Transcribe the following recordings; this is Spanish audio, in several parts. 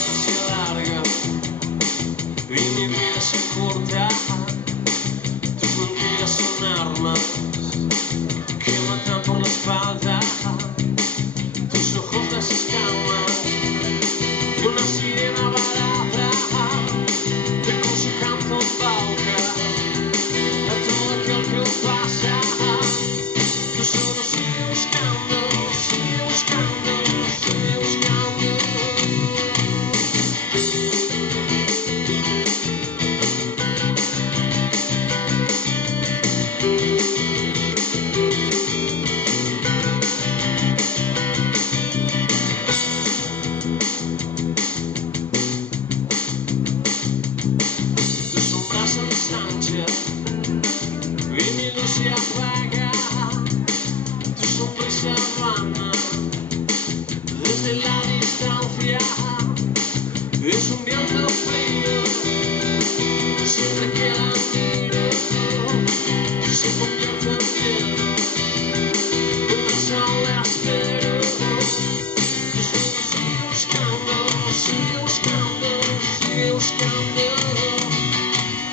vida se alarga y mi vida se corta. Tus mentiras son armas que matan por la espalda. Tus ojos las escamas y una sirena barata que con su canto embauca a todo aquel que lo pasa. Tú solo sigue buscando, sigue buscando, sigue buscando. Tus sombras se ensanchan y mi luz se apaga. Tu sonrisa vana desde la distancia es un viento frío. Siempre que la miro se convierte en hielo. Con la sal la espero. Tú solo sigue buscando, sigue buscando, sigue buscando.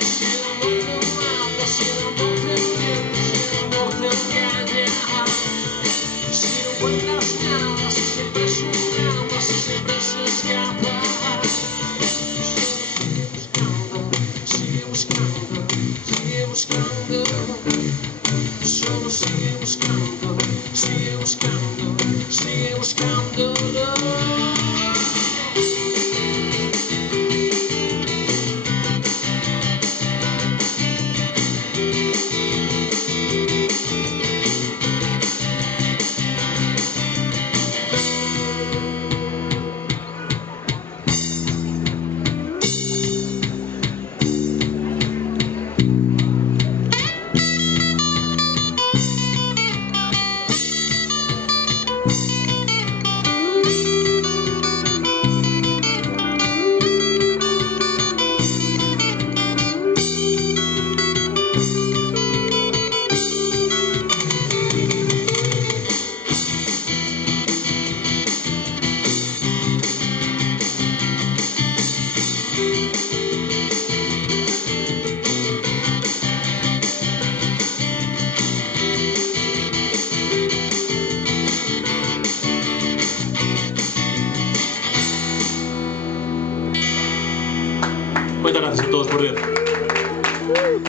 Si el amor te mata, si el amor te miente, si el amor te engaña, si no encuentras nada, si siempre es un drama, si siempre se escapa. Sigue buscando, sigue buscando, solo sigue buscando, sigue buscando, sigue buscándolo. Muchas gracias a todos por ver.